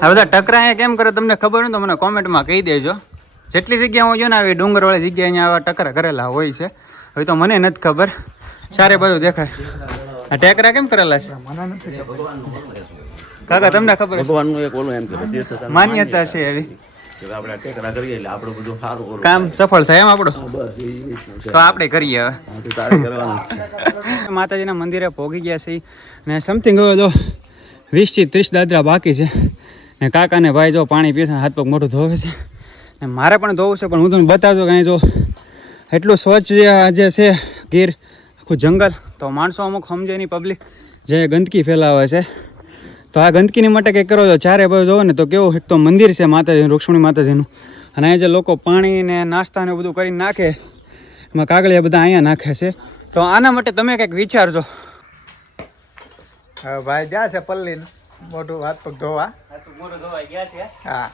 આ બધા ટકરા કેમ કરે તમને ખબર હોય તો મને કોમેન્ટમાં કહી દેજો. જેટલી જગ્યા હું જોઉં ને આવી ડુંગરવાળી જગ્યાએ અહીંયા આવા ટકરા કરેલા હોય છે. હવે તો મને નથી ખબર. સારે બધું દેખાય. આ ટેકરા કેમ કરેલા છે? કાકા તમને ખબર? ભગવાનનું એક ઓલું એમ કે માન્યતા છે એવી. કામ સફળ થાય એમ આપણું? તો આપણે કરીએ હવે. તો માતાજીના મંદિરે પહોંચી ગયા છે ને સમથિંગ હવે જો વીસથી ત્રીસ દાદરા બાકી છે. ને કાકા ને ભાઈ જો પાણી પીશે હાથ પગ મોઢું ધોવે છે. ને મારે પણ ધોવું છે, પણ હું તમને બતાવજો કે જો એટલું સ્વચ્છ જે આ જે છે ગીર, આખું જંગલ, તો માણસો અમુક સમજે નહીં પબ્લિક જે ગંદકી ફેલાવે છે. તો આ ગંદકીની માટે કંઈક કરો છો? ચારે ભાઈ જોવો ને તો કેવું એક તો મંદિર છે માતાજીનું, રૂક્ષ્મણી માતાજીનું. અને અહીંયા જે લોકો પાણી ને નાસ્તા ને બધું કરીને નાખે, એમાં કાગળિયા બધા અહીંયા નાખે છે. તો આના માટે તમે કંઈક વિચારજો. ભાઈ, જ્યાં છે પલ્લી મોઢું, હાથ પગ ધોવા. હા.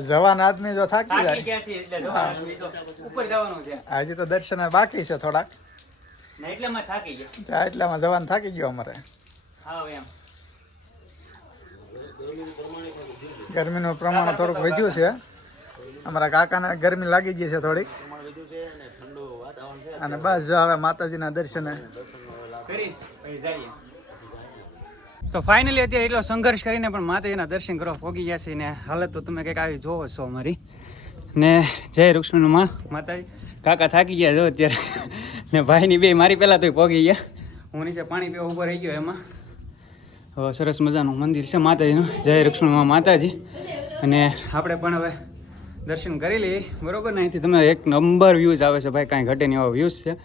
જવાન આદમી જો થાકી જાય. હજી તો દર્શન બાકી છે થોડાક. ત્યાં એટલામાં જવાન થાકી ગયો અમારે. ગરમીનું પ્રમાણ થોડુંક વધ્યું છે. અમારા કાકાને ગરમી લાગી ગઈ છે થોડીક. અને બસ જો હવે માતાજીના દર્શને. તો ફાઇનલી અત્યારે એટલો સંઘર્ષ કરીને પણ માતાજીના દર્શન કરવા પહોંચી ગયા છે ને હાલત તો તમે કંઈક આવી જોવો છો અમારી. ને જય રૂક્ષ્મણમાં, માતાજી. કાકા થાકી ગયા જો અત્યારે. ને ભાઈની બે મારી પહેલાં તો પહોંચી ગયા. હું નીચે પાણી પીવા ઊભો રહી ગયો એમાં. હવે સરસ મજાનું મંદિર છે માતાજીનું. જય રૂક્ષ્મણ માતાજી. અને આપણે પણ હવે દર્શન કરી લઈએ. બરોબર ને? અહીંથી તમે એક નંબર વ્યૂઝ આવે છે ભાઈ, કાંઈ ઘટે નહીં એવા વ્યૂઝ છે.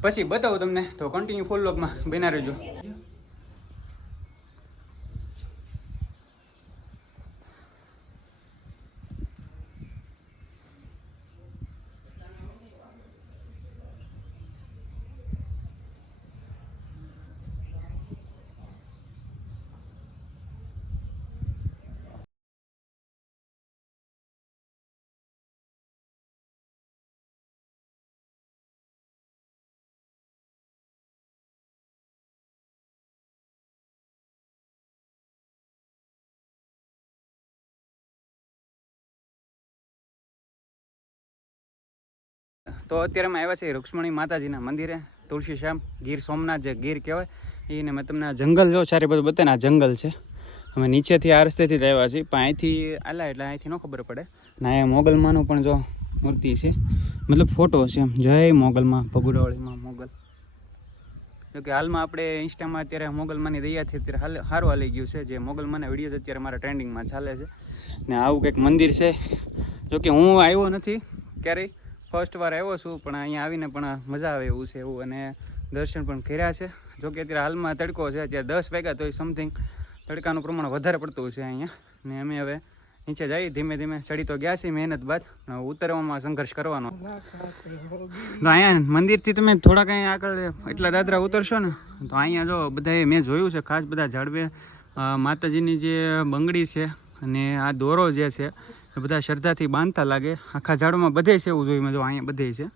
પછી બતાવું તમને, તો કન્ટિન્યુ ફૂલ લોકમાં બના રહેજો. તો અત્યારે અમે આવ્યા છીએ રૂક્ષ્મણી માતાજીના મંદિરે. તુલસી શ્યામ, ગીર સોમનાથ જે ગીર કહેવાય, એને મેં તમને આ જંગલ જો સારી બધું બતાવે આ જંગલ છે. અમે નીચેથી આ રસ્તેથી જ આવ્યા છીએ, પણ અહીંથી આલા એટલે અહીંથી ન ખબર પડે. ને અહીંયા મોગલમાંનું પણ જો મૂર્તિ છે. મતલબ ફોટો છે એમ. જય મોગલમાં, ભગુડાવળીમાં મોગલ. જોકે હાલમાં આપણે ઇન્સ્ટામાં અત્યારે મોગલમાની દયાથી અત્યારે હાલ સારું હાલી ગયું છે. જે મોગલમાંના વિડીયોઝ અત્યારે મારા ટ્રેન્ડિંગમાં ચાલે છે. ને આવું કંઈક મંદિર છે. જોકે હું આવ્યો નથી ક્યારેય. ફર્સ્ટ વાર આવ્યો છું, પણ અહીંયા આવીને પણ મજા આવે એવું છે એવું. અને દર્શન પણ કર્યા છે. જો કે અત્યારે હાલમાં તડકો છે, અત્યારે દસ વાગ્યા તો સમથિંગ તડકાનું પ્રમાણ વધારે પડતું છે અહીંયા. ને અમે હવે નીચે જઈ ધીમે ધીમે ચડી તો ગયા છીએ મહેનત બાદ. ઉતરવામાં સંઘર્ષ કરવાનો. તો અહીંયા મંદિરથી તમે થોડા કંઈ આગળ એટલા દાદરા ઉતરશો ને, તો અહીંયા જો બધાએ મેં જોયું છે, ખાસ બધા ઝાડવે માતાજીની જે બંગડી છે અને આ દોરો જે છે બધા શ્રદ્ધાથી બાંધતા લાગે. આખા ઝાડમાં બધે છે એવું જોયું મેં જો અહીંયા બધે છે.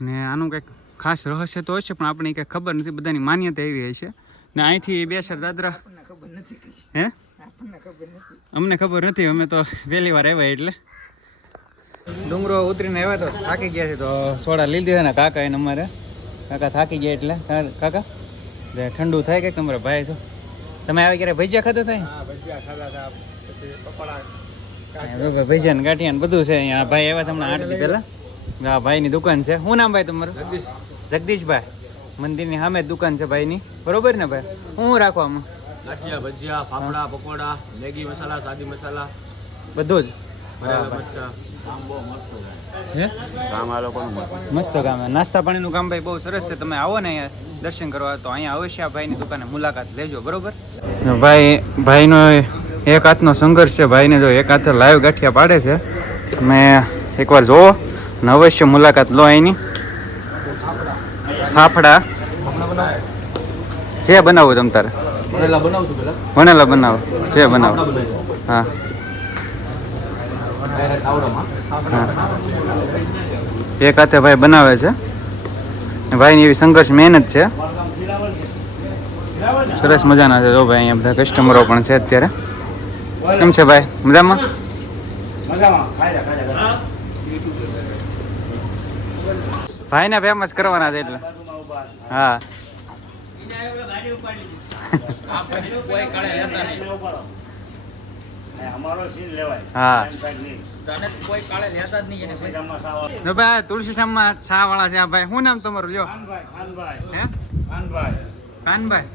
ને આનું કંઈક ખાસ રહસ્ય તો હશે પણ આપણે કંઈક ખબર નથી બધાની માન્યતા એવી હશે ને અહીંથી બે ચાર દાદરા હે? અમને ખબર નથી અમે તો પહેલી વાર આવ્યા એટલે. ડુંગરો ઉતરીને આવ્યા તો થાકી ગયા છે તો સોડા લીધી દીધા ને કાકા એને અમારે. કાકા થાકી ગયા એટલે. કાકા? જે ઠંડુ થાય કે તમારા ભાઈ છો? તમે આવી ક્યારે ભજીયા ખાતા થાય હા, બરાબર, ભજીયા ને ગાંઠિયા ને બધું છે અહીંયા. આ ભાઈ આવ્યા તમને આઠ દી પહેલા? આ ભાઈની દુકાન છે. શું નામ ભાઈ તમારું? જગદીશભાઈ. મંદિરની સામે જ દુકાન છે ભાઈની. બરોબર ને ભાઈ? હું શું રાખો આમાં? ગાંઠિયા ભજીયા ફાફડા પકોડા મેગી મસાલા સાદી મસાલા. બધું જ. હે મસ્ત. કામ નાસ્તા પાણીનું કામ ભાઈ બહુ સરસ છે. તમે આવો ને અહીંયા દર્શન કરવા. તો અહીંયા અવશ્ય આ ભાઈની દુકાને મુલાકાત લેજો. બરોબર? ભાઈ ભાઈનો એક હાથનો સંઘર્ષ છે ભાઈને જો એક હાથે લાઈવ ગાંઠિયા પાડે છે. મેં એકવાર જોવો. ને અવશ્ય મુલાકાત લો અહીંની ફાફડા. જે બનાવવું તમ તારે? વણેલા બનાવો જે બનાવો. હા. હા. એક હાથે ભાઈ બનાવે છે. ભાઈની એવી સંઘર્ષ મહેનત છે. સરસ મજાના છે જો ભાઈ અહીંયા બધા કસ્ટમરો પણ છે અત્યારે. કેમ છે ભાઈ? મજામાં? ભાઈને ફેમસ કરવાના છે એટલે. હા. અમારો સીન લેવાય. હા. કોઈ કાળે લેતા જ નહીં એને જો ભાઈ તુલસી શ્યામમાં છા વાળા છે આ ભાઈ. શું નામ તમારું? ખાનભાઈ કાનભાઈ ભાઈ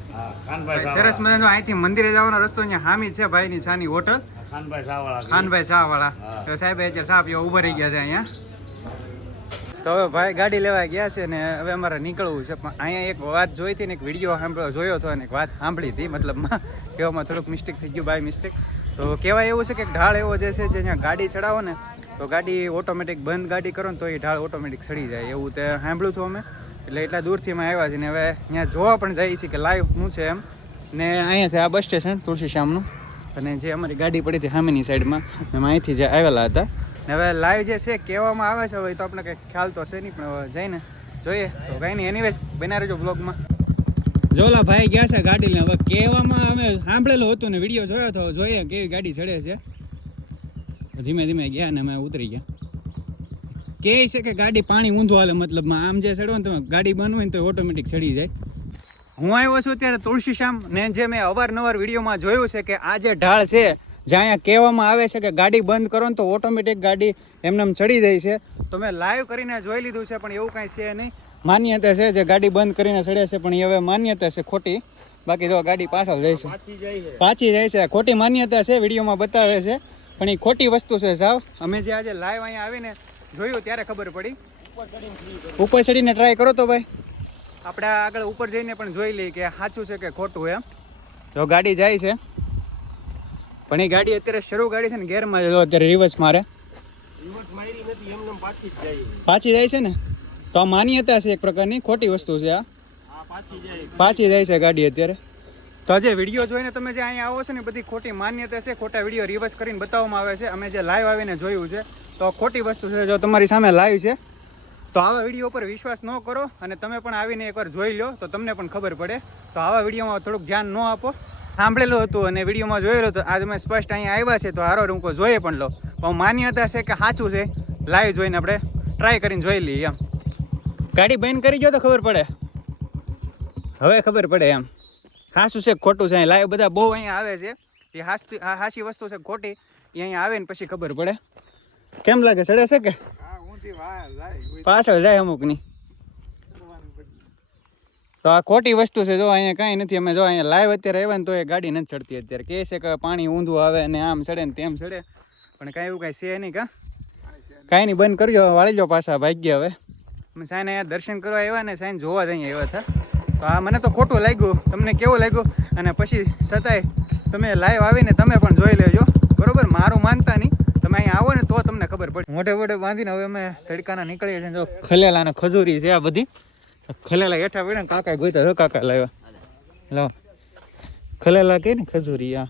સરસ મજાનો અહીંથી મંદિરે જવાનો રસ્તો અહીંયા હામી છે ભાઈની છાની હોટલ. ખાનભાઈ શાહ વાળા તો સાહેબ અત્યારે સાપ પીવા ઊભા રહી ગયા છે અહીંયા. તો હવે ભાઈ ગાડી લેવા ગયા છે ને હવે અમારે નીકળવું છે. પણ અહીંયા એક વાત જોઈ હતી ને એક વીડિયો સાંભળ્યો જોયો હતો અને એક વાત સાંભળી હતી. મતલબમાં કહેવામાં થોડુંક મિસ્ટેક થઈ ગયું બાય મિસ્ટેક તો કહેવાય એવું છે કે ઢાળ એવો જે છે જે અહીંયા ગાડી ચડાવો ને તો ગાડી ઓટોમેટિક બંધ ગાડી કરો ને તો એ ઢાળ ઓટોમેટિક ચડી જાય. એવું તે સાંભળ્યું હતું અમે. એટલે એટલા દૂરથી અમે આવ્યા છીએ ને હવે અહીંયા જોવા પણ જઈએ છીએ કે લાઈવ શું છે એમ. ને અહીંયાથી આ બસ સ્ટેશન તુલસી શ્યામનું. અને જે અમારી ગાડી પડી હતી સામેની સાઈડમાં, અમે અહીંથી જે આવેલા હતા. ને હવે લાઈવ જે છે કહેવામાં આવે છે, હવે તો આપણે કંઈ ખ્યાલ તો છે નહીં, પણ હવે જઈને જોઈએ. તો કંઈ નહીં એનીવેઝ બના રહેજો બ્લોગમાં જોલા ભાઈ ગયા છે ગાડી લઈને હવે કહેવામાં અમે સાંભળેલું હતું ને, વીડિયો જોયો તો જોઈએ કેવી ગાડી ચડે છે. ધીમે ધીમે ગયા ને અમે ઉતરી ગયા. કહે છે કે ગાડી પાણી ઊંધું હાલે મતલબમાં. આમ જે ચડો ને તમે ગાડી બંધ હોય ને તો ઓટોમેટિક ચડી જાય. હું આવ્યો છું ત્યારે તુલસી શ્યામ ને જે મેં અવારનવાર વિડીયોમાં જોયું છે કે આ જે ઢાળ છે જ્યાં અહીંયા કહેવામાં આવે છે કે ગાડી બંધ કરો ને તો ઓટોમેટિક ગાડી એમને એમ ચડી જાય છે. તો મેં લાઈવ કરીને જોઈ લીધું છે પણ એવું કાંઈ છે નહીં. માન્યતા છે જે ગાડી બંધ કરીને ચડે છે પણ એ હવે માન્યતા છે ખોટી. બાકી જો ગાડી પાછળ જાય છે. પાછી જાય છે. ખોટી માન્યતા છે વિડીયોમાં બતાવે છે. પણ એ ખોટી વસ્તુ છે સાવ. અમે જે આજે લાઈવ અહીંયા આવીને જોયું ત્યારે ખબર પડી. ઉપર ચડીને ટ્રાય કરો તો ભાઈ. આપણે આગળ ઉપર જઈને પણ જોઈ લઈએ કે સાચું છે કે ખોટું એમ. તો ગાડી જાય છે. પણ એ ગાડી અત્યારે શરૂ ગાડી છે ને ગેરમાં જો અત્યારે રિવર્સ મારે. પાછી જાય છે ને? તો આ માન્યતા છે એક પ્રકારની ખોટી વસ્તુ છે આ. પાછી જાય છે ગાડી અત્યારે. તો જે વીડિયો જોઈને તમે જે અહીંયા આવો છો ને બધી ખોટી માન્યતા છે, ખોટા વીડિયો રિવર્સ કરીને બતાવવામાં આવે છે. અમે જે લાઈવ આવીને જોયું છે, તો ખોટી વસ્તુ છે જો તમારી સામે લાઈવ છે, તો આવા વીડિયો ઉપર વિશ્વાસ ન કરો અને તમે પણ આવીને એકવાર જોઈ લો, તો તમને પણ ખબર પડે. તો આવા વિડીયોમાં થોડુંક ધ્યાન ન આપો. સાંભળેલું હતું અને વિડીયોમાં જોયેલું હતું. આજે મેં સ્પષ્ટ અહીંયા આવ્યા છે, તો હારો રૂંકો જોઈએ પણ લો. પણ માન્યતા છે કે સાચું છે લાઈવ જોઈને આપણે ટ્રાય કરીને જોઈ લઈએ એમ. ગાડી બંધ કરી જો તો ખબર પડે. હવે ખબર પડે એમ. હાસું છે ખોટું છે? લાઈવ બધા બહુ અહીંયા આવે છે. એ હાસતી હાસી વસ્તુ છે ખોટી? એ અહીંયા આવે ને પછી ખબર પડે. કેમ લાગે? સડે છે કે? પાછળ જાય અમુકની તો આ ખોટી વસ્તુ છે જો અહીંયા કાંઈ નથી. અમે જો અહીંયા લાઈવ અત્યારે આવ્યા ને તો એ ગાડી નથી ચડતી અત્યારે. કહે છે કે પાણી ઊંધું આવે ને આમ ચડે ને તેમ ચડે. પણ કાંઈ એવું કાંઈ છે નહીં કા? કાંઈ નહીં બંધ કરજો. વાળી લો પાછા ભાગ્ય હવે. અમે સાઈન અહીંયા દર્શન કરવા આવ્યા ને સાઈન જોવા જ અહીંયા આવ્યા હતા. તો આ મને તો ખોટું લાગ્યું. તમને કેવું લાગ્યું? અને પછી છતાંય તમે લાઈવ આવીને તમે પણ જોઈ લેજો. બરોબર? મારું માનતા નહીં. તમે અહીંયા આવો ને તો તમને ખબર પડે. મોટે મોટે બાંધીને હવે અમે તડકાના નીકળીએ છીએ. જો ખલેલા ને ખજૂરી છે આ બધી. ખલેલા હેઠા પડે કાકા ગોઈતા જો કાકા લાવ્યા. લો. ખલેલા કે ને ખજૂરી, આ.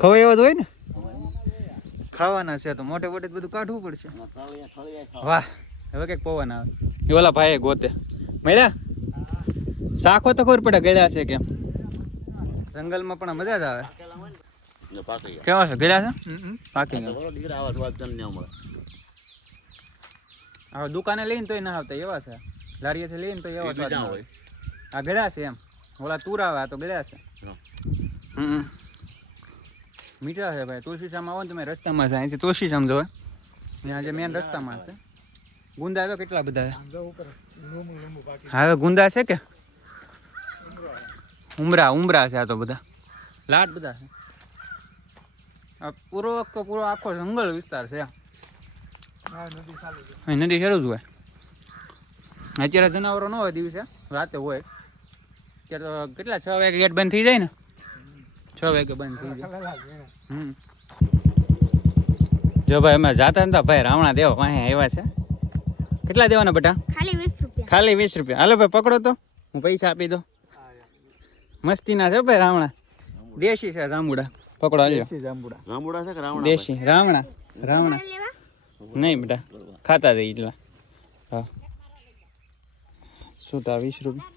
ખવાય એવા જ હોય ને? ખાવાના છે તો મોટે મોટે બધું કાઢવું પડશે. વાહ. હવે કંઈક પવન આવે. ઓલા ભાઈએ ગોતે. મળ્યા? શાખો તો ખબર પડે ગળ્યા છે કેમ. જંગલમાં પણ મજા જ આવે. કેવા છે ગળ્યા છે? પાકી ગયા. હવે દુકાને લઈને તોય ના આવતા એવા છે. લારીએથી લઈને તો એવા સ્વાદ ના હોય. આ ગળ્યા છે એમ. ઓલા તુર આવે આ તો ગળ્યા છે. હમ મીઠા છે ભાઈ તુલસીશામ આવો ને તમે રસ્તામાં છે અહીંથી તુલસીશામ જોવે. ત્યાં જે મેન રસ્તામાં છે. ગુંદા તો કેટલા બધા છે. હા હવે ગુંદા છે કે? ઉમરા ઉમરા છે આ તો બધા. લાટ બધા છે. આ પૂરો તો પૂરો આખો જંગલ વિસ્તાર છે. નદી શરૂ જ હોય. અત્યારે જનાવરો ન હોય દિવસે રાતે હોય. ત્યારે તો કેટલા છ વાગે ગેટ બંધ થઈ જાય ને? છ વાગે બંધ થઈ જાય. હમ. જો ભાઈ અમે જાતા હતા ભાઈ રાવણા દેવા પાસે આવ્યા છે. કેટલા દેવાના બેટા? ખાલી વીસ રૂપિયા. ખાલી વીસ રૂપિયા. હાલો ભાઈ પકડો તો. હું પૈસા આપી દો મસ્તીના છે ભાઈ રાવણા. દેશી છે જાંબુડા પકડો હાલ્યો જાંબુડા દેશી રાવણા રાવણા. નહીં બેટા ખાતા જઈ એટલા હા. છૂટા વીસ રૂપિયા.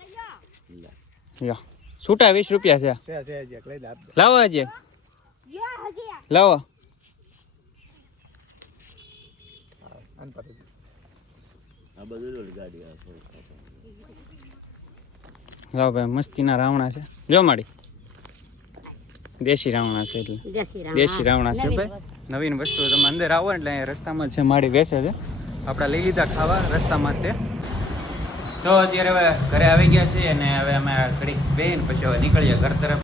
યા છૂટા વીસ રૂપિયા છે. છે છે હજી એક લઈ લે આપી લાવો હજી લાવો. લાવો ભાઈ મસ્તીના રાવણા છે. જો માડી. દેશી રાવણા છે એટલે. દેશી રાવણા છે ભાઈ. નવીન વસ્તુ તમે અંદર આવો ને એટલે અહીંયા રસ્તામાં છે માડી વેચે છે. આપણા લઈ લીધા ખાવા રસ્તામાં તે. તો અત્યારે હવે ઘરે આવી ગયા છીએ અને હવે અમે ઘડીક બેન પછી હવે નીકળીએ ઘર તરફ.